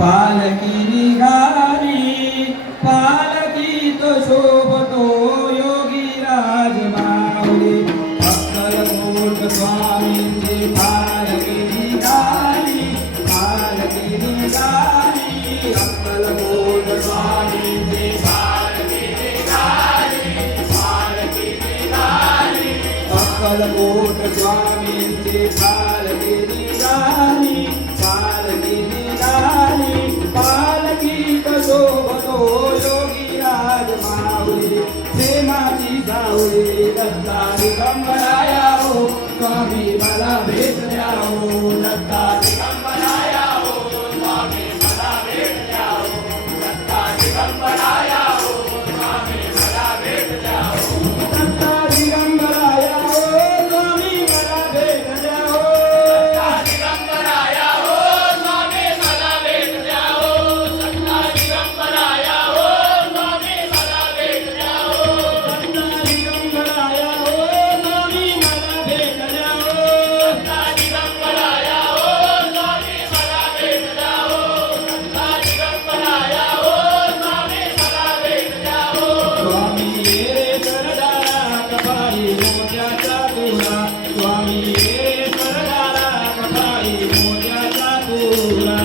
पालकी निघाली पालकी तो शोभतो योगी राज माऊली अक्कलकोट स्वामींची पालकी निघाली अक्कलकोट स्वामींची पालकी निघाली अक्कलकोट स्वामींची पालकी निघाली पालकी शोभतो योगी राज माऊली प्रेमाची जाऊली दत्ता दिगंबराया हो स्वामी मला भेट द्या हो दत्ता दिगंबराया हो स्वामी मला भेट द्या हो दत्ता दिगंबराया हो स्वामी मला भेट द्या हो दत्ता दिगंबराया हो स्वामी मला भेट द्या हो दत्ता दिगंबराया हो स्वामी मला भेट द्या हो दत्ता दिगंबराया हो स्वामी मला भेट द्या हो दत्ता दिगंबराया हो स्वामी मला भेट द्या हो दत्ता दिगंबराया हो स्वामी मला भेट द्या हो दत्ता दिगंबराया हो स्वामी मला भेट द्या हो स्वामी ये सरदारा कपाळी मोत्याचा तुरा स्वामी ये सरदारा कपाळी मोत्याचा तुरा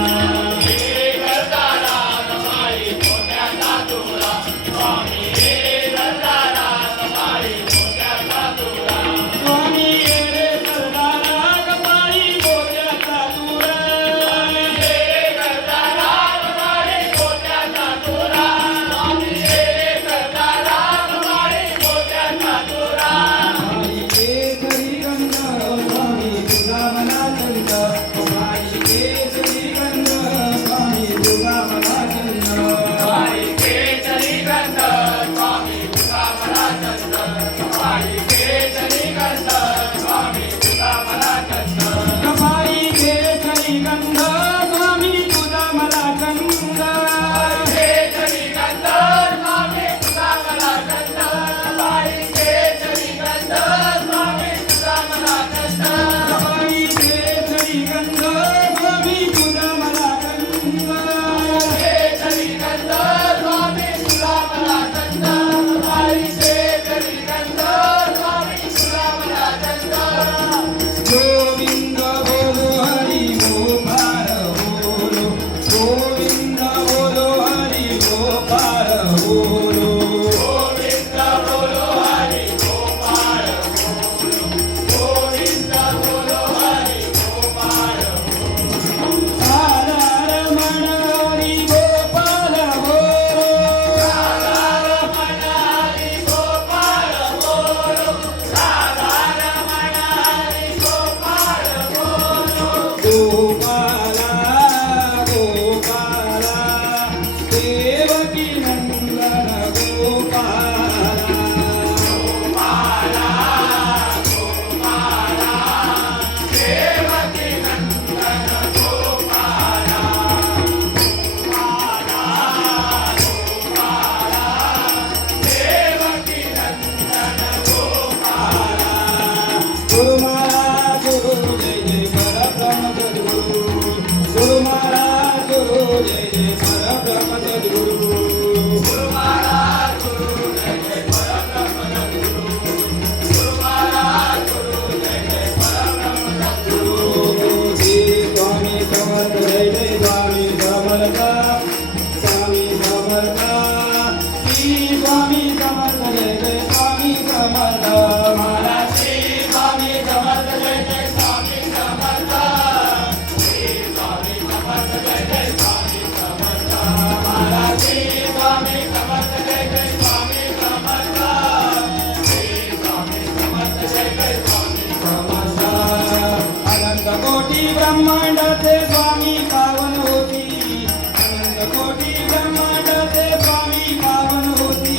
ब्रह्मांडाचे स्वामी पावन होती अनंत कोटी ब्रह्मांडाचे स्वामी पावन होती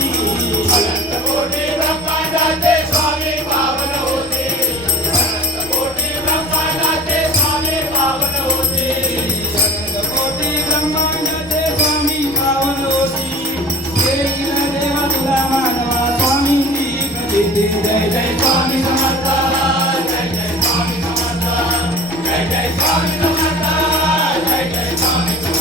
अनंत कोटी ब्रह्मांडाचे स्वामी पावन होती अनंत कोटी ब्रह्मांडाचे स्वामी पावन होती अनंत कोटी ब्रह्मांडाचे स्वामी पावन होती देईल देवा तुला मानवा स्वामी जय जय स्वामी समर्थ जय जय स्वामी समर्थ जय जय स्वामी समर्थ जय जय स्वामी